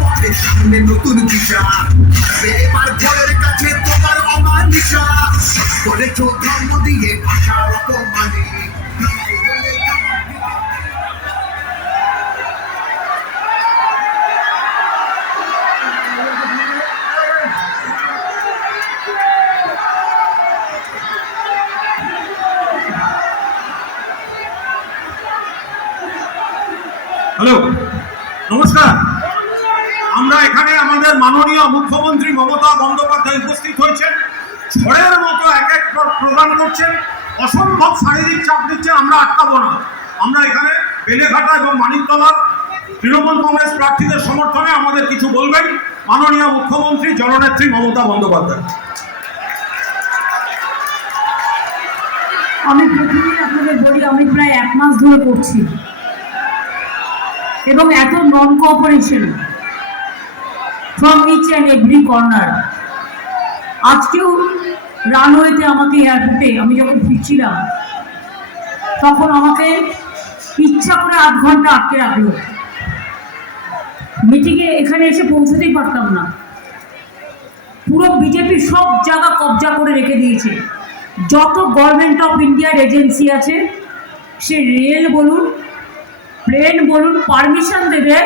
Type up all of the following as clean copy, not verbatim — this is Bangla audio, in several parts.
পথে সামনে নতুন দিশা, এবার ভোরের কাছে তোমার অমানিসা, করেছ ধর্ম দিয়ে ভাষার অপমানে। হ্যালো, নমস্কার। আমরা এখানে আমাদের মাননীয় মুখ্যমন্ত্রী মমতা বন্দ্যোপাধ্যায় উপস্থিত হয়েছেন, ঝড়ের মতো এক এক প্রদান করছেন, অসম্ভব শারীরিক চাপ দিচ্ছেন। আমরা আটকাবো না। আমরা এখানে বেলেঘাটা এবং মানিকতলার তৃণমূল কংগ্রেস প্রার্থীদের সমর্থনে আমাদের কিছু বলবেন মাননীয় মুখ্যমন্ত্রী জননেত্রী মমতা বন্দ্যোপাধ্যায়। আমি প্রথমেই আপনাদের বলি, আমি প্রায় 1 মাস ধরে করছি এবং এত non cooperation from each and every corner. আজকেও রানওয়েতে আমাকে এয়ারপোর্টে আমি যখন ফিরছিলাম তখন আমাকে ইচ্ছা করে 8 ঘন্টা আটকে রাখলো। মিটিংয়ে এখানে এসে পৌঁছতেই পারতাম না। পুরো বিজেপি সব জায়গা কবজা করে রেখে দিয়েছে। যত গভর্নমেন্ট অফ ইন্ডিয়ার এজেন্সি আছে, সে রেল বলুন, প্লেন বলুন, পারমিশন দেবে,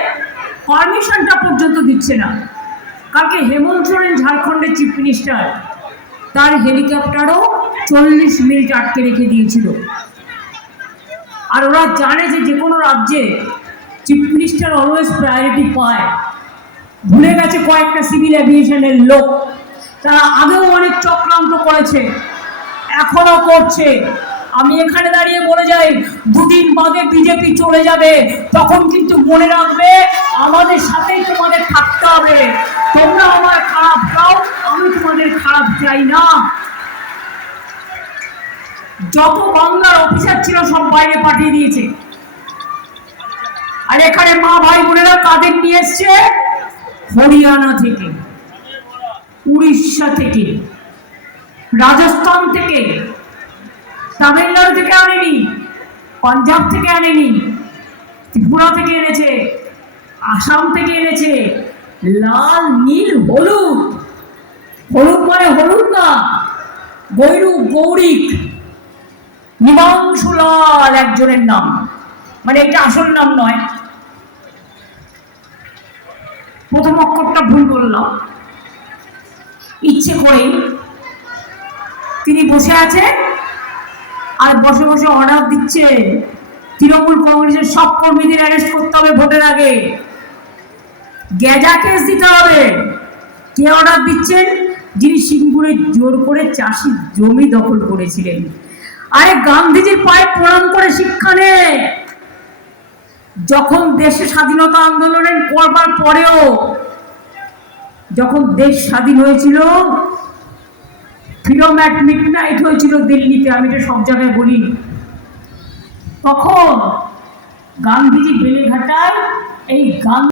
পারমিশনটা পর্যন্ত দিচ্ছে না। কালকে হেমন্ত সোরেন ঝাড়খণ্ডের চিফ মিনিস্টার, তার হেলিকপ্টারও 40 মিনিট আটকে রেখে দিয়েছিল। আর ওরা জানে যে কোনো রাজ্যে চিফ মিনিস্টার অলওয়েজ প্রায়োরিটি পায়। ভুলে গেছে কয়েকটা সিভিল এভিয়েশনের লোক, তারা আগেও অনেক চক্রান্ত করেছে, এখনো করছে। আমি এখানে দাঁড়িয়ে বলে যাই, 2 দিন বাদে বিজেপি চলে যাবে, তখন কিন্তু মনে রাখবে আমাদের সাথেই তোমাদের থাকতে হবে। তোমরা আমার খারাপ চাও, আমি তোমাদের খারাপ চাই না। যত বাংলার অফিসার ছিল সব বাইরে পাঠিয়ে দিয়েছে। আর এখানে মা ভাই বোনেরা কাদের নিয়ে এসছে? হরিয়ানা থেকে, উড়িষ্যা থেকে, রাজস্থান থেকে, তামিলনাড়ু থেকে আনেনি, পাঞ্জাব থেকে আনেনি, ত্রিপুরা থেকে এনেছে, আসাম থেকে এনেছে। লাল, নীল, হলুদ। হলুদ মানে হলুদ না, গৌরিক নিমাংশুলাল একজনের নাম, মানে এটা আসল নাম নয়। প্রথম অক্ষরটা ভুল বললাম ইচ্ছে করে। তিনি বসে আছে আর বসে বসে অর্ডার দিচ্ছে তৃণমূল কংগ্রেসের সব কর্মীদের অ্যারেস্ট করতে হবে ভোটের আগে, গ্যাজা কেস দিতে হবে। কে অর্ডার দিচ্ছেন? যিনি সিঙ্গুরে জোর করে চাষি জমি দখল করেছিলেন। আরে গান্ধীজির পায়ে প্রণাম করে শিক্ষা নে। যখন দেশে স্বাধীনতা আন্দোলনের করবার পরেও, যখন দেশ স্বাধীন হয়েছিল, ফ্রিডম অ্যাট মিডনাইট হয়েছিল দিল্লিতে, আমি এটা সব জায়গায় বলি, তখন গান্ধীজি বেলেঘাটায় এই